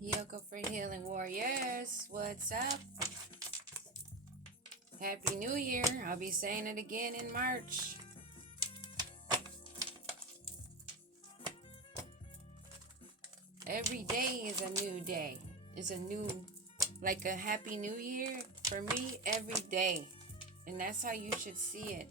Yoga for Healing Warriors, what's up? Happy New Year. I'll be saying it again in March. Every day is a new day. It's like a Happy New Year for me every day. And that's how you should see it.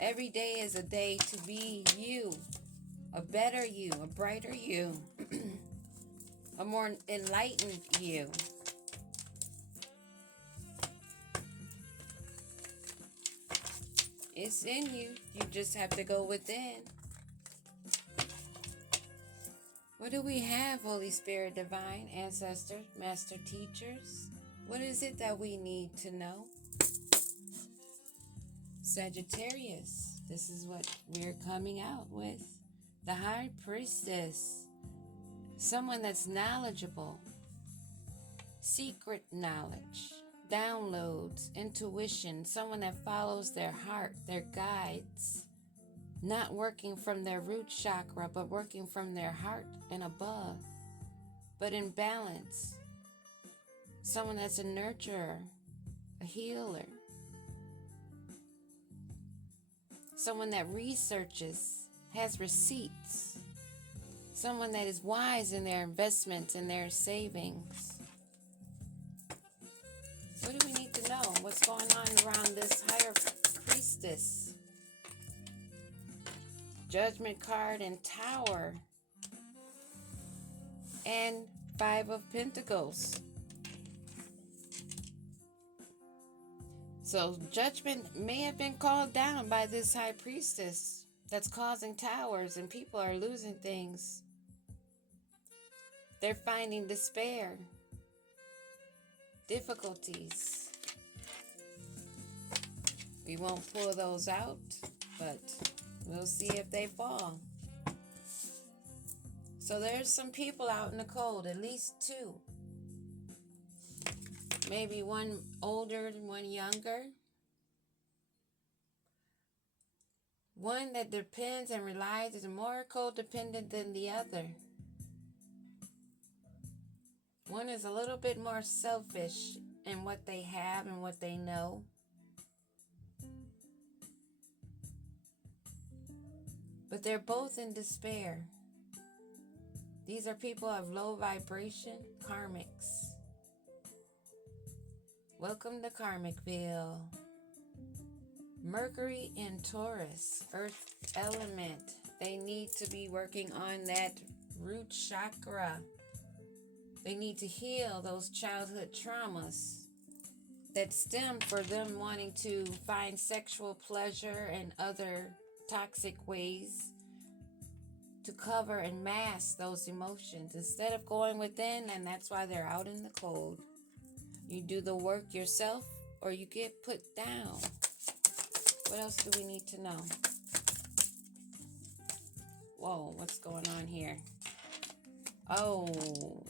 Every day is a day to be you, a better you, a brighter you, a more enlightened you. It's in you. You just have to go within. What do we have, Holy Spirit, Divine, Ancestors, Master Teachers? What is it that we need to know? Sagittarius, this is what we're coming out with. The High Priestess, someone that's knowledgeable, secret knowledge, downloads, intuition, someone that follows their heart, their guides, not working from their root chakra, but working from their heart and above, but in balance. Someone that's a nurturer, a healer, someone that researches, has receipts, someone that is wise in their investments and their savings. What do we need to know? What's going on around this higher priestess? Judgment card and Tower. And 5 of Pentacles. So judgment may have been called down by this high priestess that's causing towers, and people are losing things. They're finding despair, difficulties. We won't pull those out, but we'll see if they fall. So there's some people out in the cold, at least 2. Maybe one older and one younger. One that depends and relies is more codependent than the other. One is a little bit more selfish in what they have and what they know. But they're both in despair. These are people of low vibration, karmics. Welcome to Karmicville. Mercury in Taurus, earth element. They need to be working on that root chakra. They need to heal those childhood traumas that stem for them wanting to find sexual pleasure and other toxic ways to cover and mask those emotions instead of going within, and that's why they're out in the cold. You do the work yourself or you get put down. What else do we need to know? Whoa, what's going on here? Oh.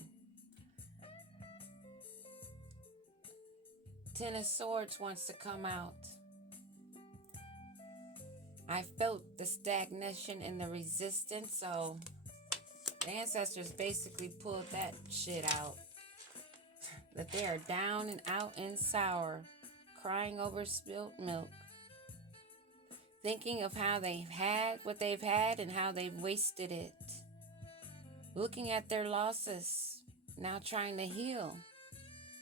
10 of Swords wants to come out. I felt the stagnation and the resistance, so the ancestors basically pulled that shit out. That they are down and out and sour, crying over spilt milk, thinking of how they've had what they've had and how they've wasted it, looking at their losses, now trying to heal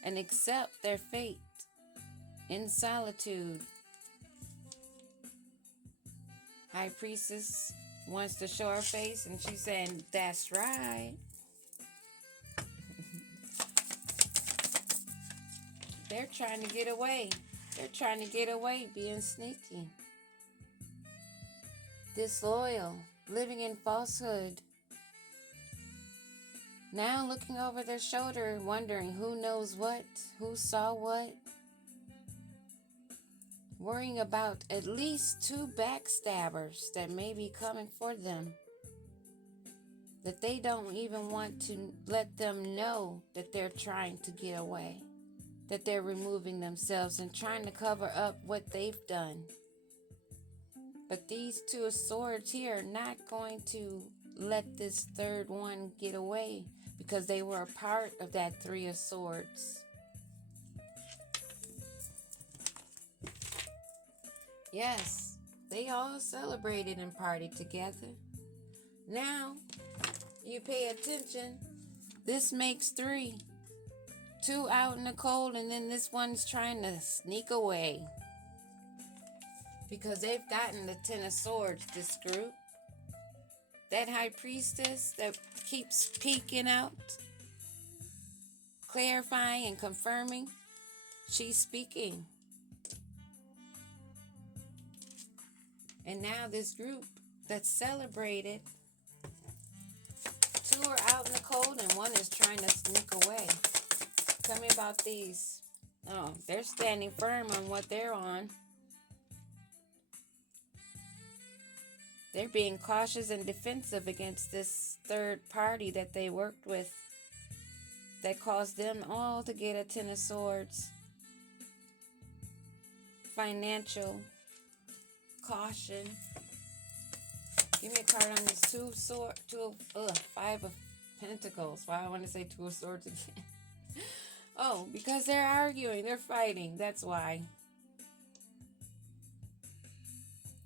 and accept their fate in solitude. High Priestess wants to show her face, and she's saying, that's right. They're trying to get away. They're trying to get away, being sneaky. Disloyal, living in falsehood. Now looking over their shoulder, wondering who knows what, who saw what. Worrying about at least 2 backstabbers that may be coming for them. That they don't even want to let them know that they're trying to get away. That they're removing themselves and trying to cover up what they've done. But these 2 of Swords here are not going to let this third one get away because they were a part of that Three of Swords. Yes, they all celebrated and partied together. Now, you pay attention, this makes three. Two out in the cold, and then this one's trying to sneak away. Because they've gotten the Ten of Swords, this group. That High Priestess that keeps peeking out, clarifying and confirming, she's speaking. And now this group that's celebrated, two are out in the cold and one is trying to sneak away. Tell me about these. Oh, they're standing firm on what they're on. They're being cautious and defensive against this third party that they worked with that caused them all to get a Ten of Swords. Financial caution. Give me a card on this Five of Pentacles. Why I want to say Two of Swords again. Oh, because they're arguing, they're fighting. That's why.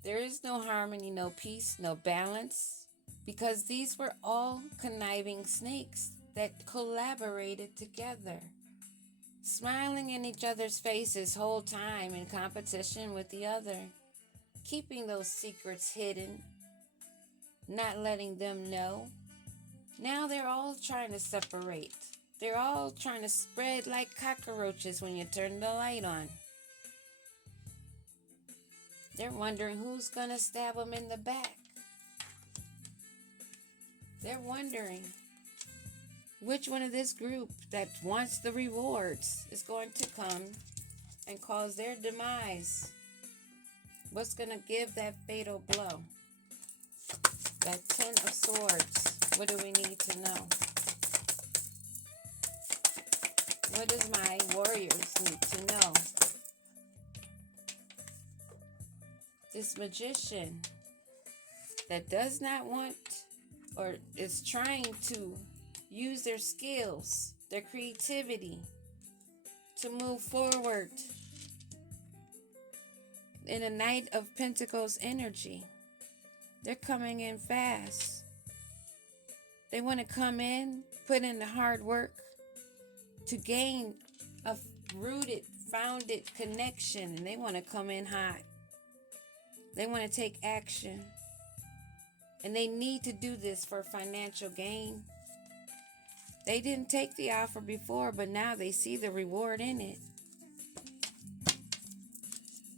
There is no harmony, no peace, no balance, because these were all conniving snakes that collaborated together, smiling in each other's faces whole time in competition with the other, keeping those secrets hidden, not letting them know. Now they're all trying to separate. They're all trying to spread like cockroaches when you turn the light on. They're wondering who's going to stab them in the back. They're wondering which one of this group that wants the rewards is going to come and cause their demise. What's going to give that fatal blow? That Ten of Swords. What do we need to know? What does my warriors need to know? This Magician that does not want or is trying to use their skills, their creativity to move forward in a Knight of Pentacles energy. They're coming in fast. They want to come in, put in the hard work to gain a rooted, founded connection, and they want to come in hot. They want to take action. And they need to do this for financial gain. They didn't take the offer before, but now they see the reward in it.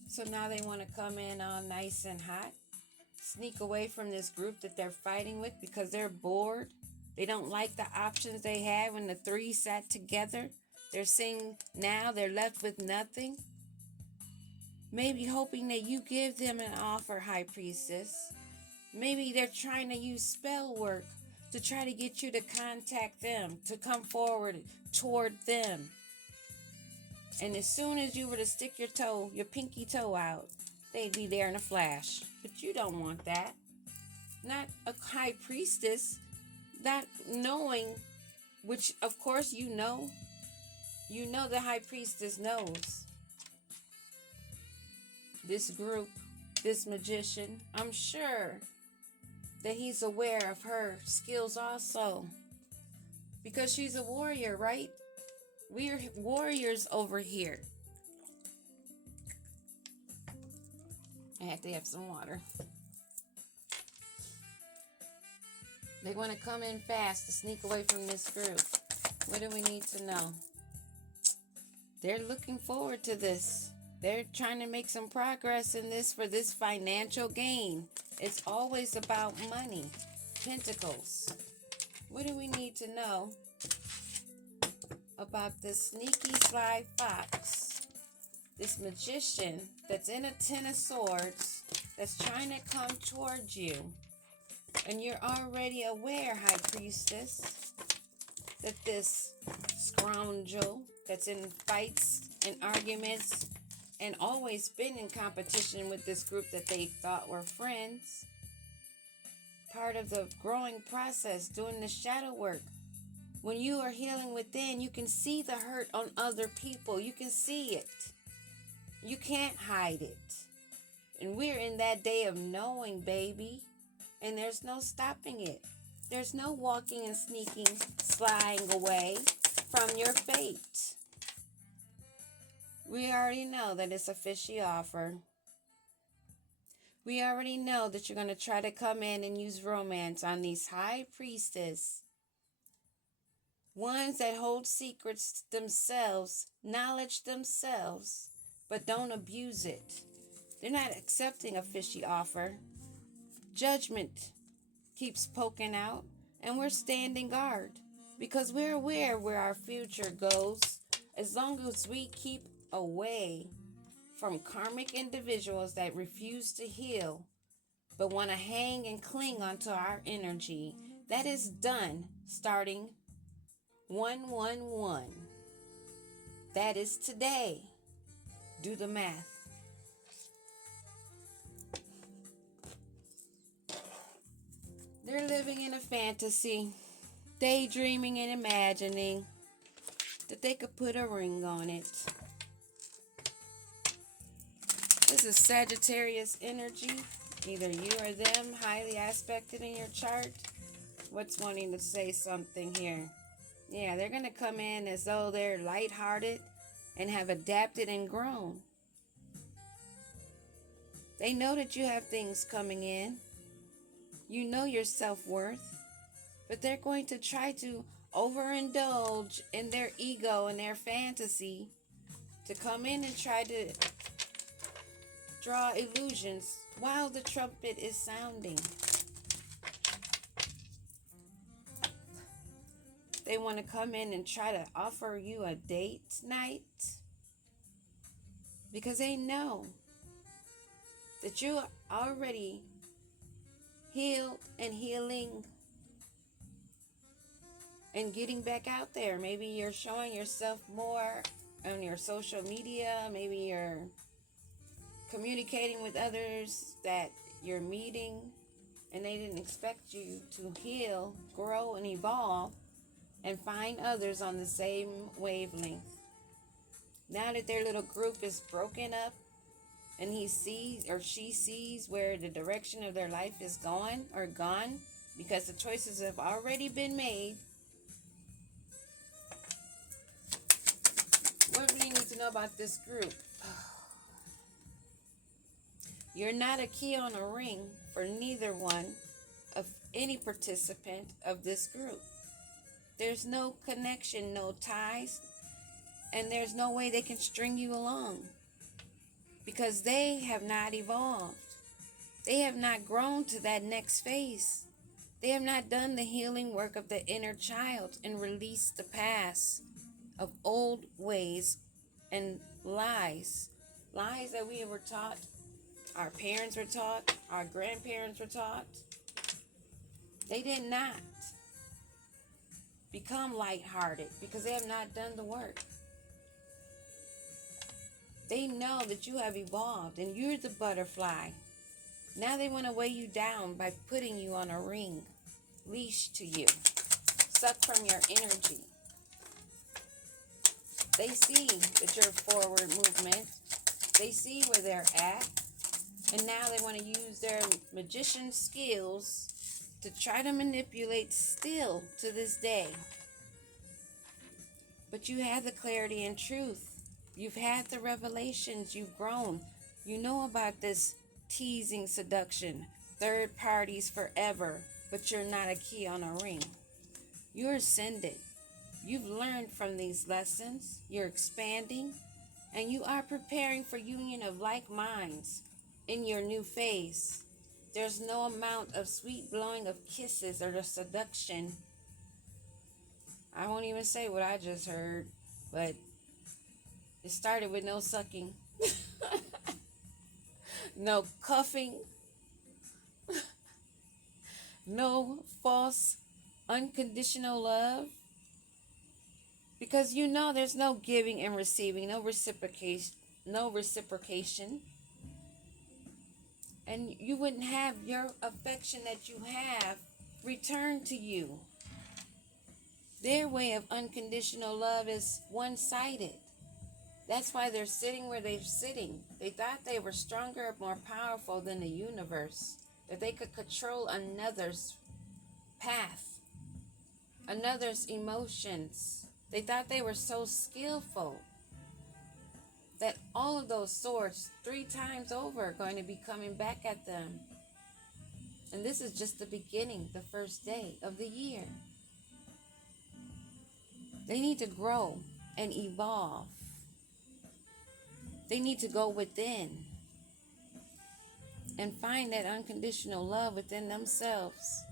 So now they want to come in all nice and hot. Sneak away from this group that they're fighting with because they're bored. They don't like the options they had when the three sat together. They're seeing now they're left with nothing. Maybe hoping that you give them an offer, High Priestess. Maybe they're trying to use spell work to try to get you to contact them, to come forward toward them. And as soon as you were to stick your pinky toe out, they'd be there in a flash. But you don't want that. Not a High Priestess, not knowing, which of course you know the High Priestess knows. This group, this Magician, I'm sure that he's aware of her skills also. Because she's a warrior, right? We're warriors over here. I have to have some water. They want to come in fast to sneak away from this group. What do we need to know? They're looking forward to this. They're trying to make some progress in this for this financial gain. It's always about money. Pentacles. What do we need to know about this sneaky sly fox? This Magician that's in a Ten of Swords that's trying to come towards you. And you're already aware, High Priestess, that this scoundrel that's in fights and arguments and always been in competition with this group that they thought were friends. Part of the growing process, doing the shadow work, When you are healing within, you can see the hurt on other people. You can see it. You can't hide it. And we're in that day of knowing, baby. And there's no stopping it. There's no walking and sneaking, sliding away from your fate. We already know that it's a fishy offer. We already know that you're going to try to come in and use romance on these high priestess. Ones that hold secrets themselves, knowledge themselves, but don't abuse it. They're not accepting a fishy offer. Judgment keeps poking out, and we're standing guard because we're aware where our future goes as long as we keep away from karmic individuals that refuse to heal but want to hang and cling onto our energy. That is done starting 111. That is today. Do the math. They're living in a fantasy, daydreaming and imagining that they could put a ring on it. This is Sagittarius energy. Either you or them, highly aspected in your chart. What's wanting to say something here? Yeah, they're going to come in as though they're lighthearted and have adapted and grown. They know that you have things coming in. You know your self-worth. But they're going to try to overindulge in their ego and their fantasy to come in and try to draw illusions while the trumpet is sounding. They want to come in and try to offer you a date night because they know that you're already healed and healing and getting back out there. Maybe you're showing yourself more on your social media. Maybe you're communicating with others that you're meeting and they didn't expect you to heal, grow, and evolve and find others on the same wavelength. Now that their little group is broken up and he sees or she sees where the direction of their life is going or gone because the choices have already been made. What do you need to know about this group? You're not a key on a ring for neither one of any participant of this group. There's no connection, no ties, and there's no way they can string you along because they have not evolved. They have not grown to that next phase. They have not done the healing work of the inner child and released the past of old ways and lies. Lies that we were taught, our parents were taught, our grandparents were taught. They did not become lighthearted because they have not done the work. They know that you have evolved and you're the butterfly. Now they want to weigh you down by putting you on a ring, leash to you, suck from your energy. They see that you're forward movement. They see where they're at. And now they want to use their magician skills to try to manipulate still to this day. But you have the clarity and truth. You've had the revelations. You've grown. You know about this teasing seduction, third parties forever, but you're not a key on a ring. You're ascended. You've learned from these lessons. You're expanding, and you are preparing for union of like minds in your new phase. There's no amount of sweet blowing of kisses or the seduction. I won't even say what I just heard, but it started with no sucking, no cuffing, no false, unconditional love. Because you know there's no giving and receiving, no reciprocation. And you wouldn't have your affection that you have returned to you. Their way of unconditional love is one-sided. That's why they're sitting where they're sitting. They thought they were stronger, more powerful than the universe, that they could control another's path, another's emotions. They thought they were so skillful that all of those swords 3 times over are going to be coming back at them. And this is just the beginning, the first day of the year. They need to grow and evolve. They need to go within and find that unconditional love within themselves,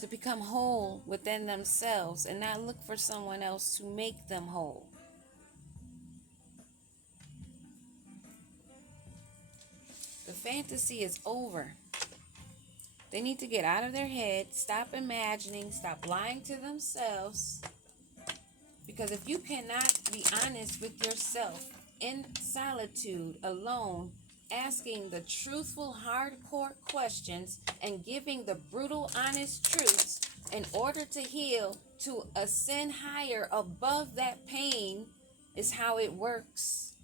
to become whole within themselves and not look for someone else to make them whole. The fantasy is over. They need to get out of their head, stop imagining, stop lying to themselves. Because if you cannot be honest with yourself in solitude, alone, asking the truthful, hardcore questions and giving the brutal, honest truths in order to heal, to ascend higher above that pain is how it works,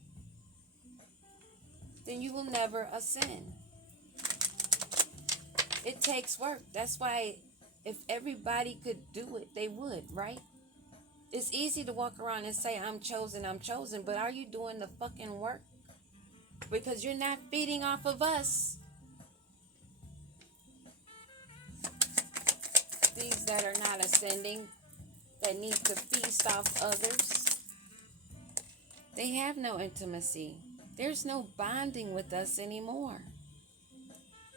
then you will never ascend. It takes work. That's why if everybody could do it, they would, right? It's easy to walk around and say, I'm chosen, but are you doing the fucking work? Because you're not feeding off of us. These that are not ascending, that need to feast off others, they have no intimacy. There's no bonding with us anymore.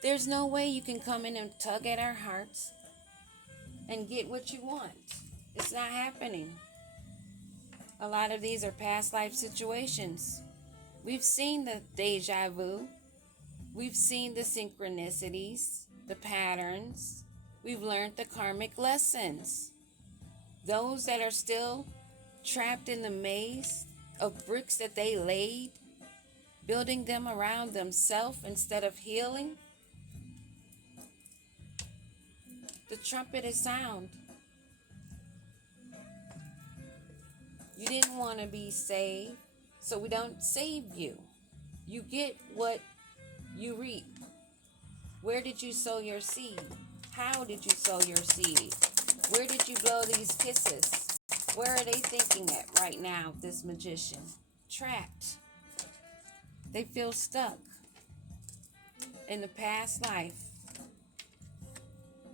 There's no way you can come in and tug at our hearts and get what you want. It's not happening. A lot of these are past life situations. We've seen the deja vu. We've seen the synchronicities, the patterns. We've learned the karmic lessons. Those that are still trapped in the maze of bricks that they laid, building them around themselves instead of healing, the trumpet is sound. You didn't want to be saved, so we don't save you. You get what you reap. Where did you sow your seed? How did you sow your seed? Where did you blow these kisses? Where are they thinking at right now, this magician? Trapped. They feel stuck in the past life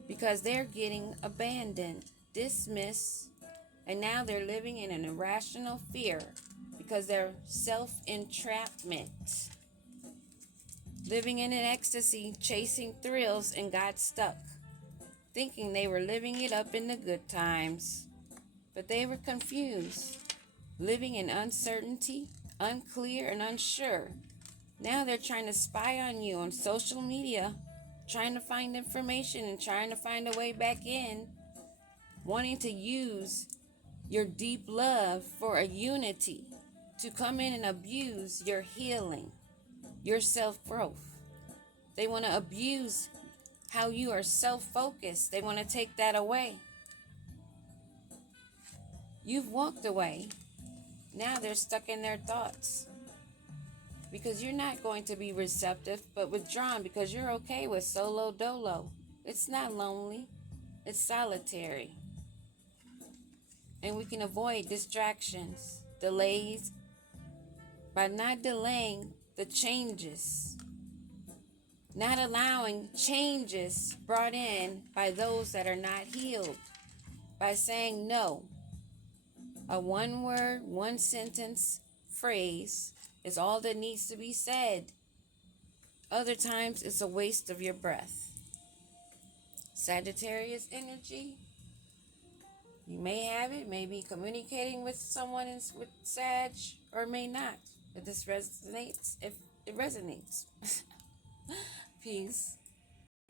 because they're getting abandoned, dismissed, and now they're living in an irrational fear because they're self-entrapment. Living in an ecstasy, chasing thrills, and got stuck, thinking they were living it up in the good times. But they were confused, living in uncertainty, unclear and unsure. Now they're trying to spy on you on social media, trying to find information and trying to find a way back in, wanting to use your deep love for a unity, to come in and abuse your healing, your self-growth. They want to abuse how you are self-focused. They want to take that away. You've walked away. Now they're stuck in their thoughts because you're not going to be receptive but withdrawn because you're okay with solo dolo. It's not lonely. It's solitary. And we can avoid distractions, delays, by not delaying the changes, not allowing changes brought in by those that are not healed, by saying no. A one-word, one-sentence phrase is all that needs to be said. Other times, it's a waste of your breath. Sagittarius energy. You may have it, may be communicating with someone with Sag, or may not. If this resonates, if it resonates. Peace.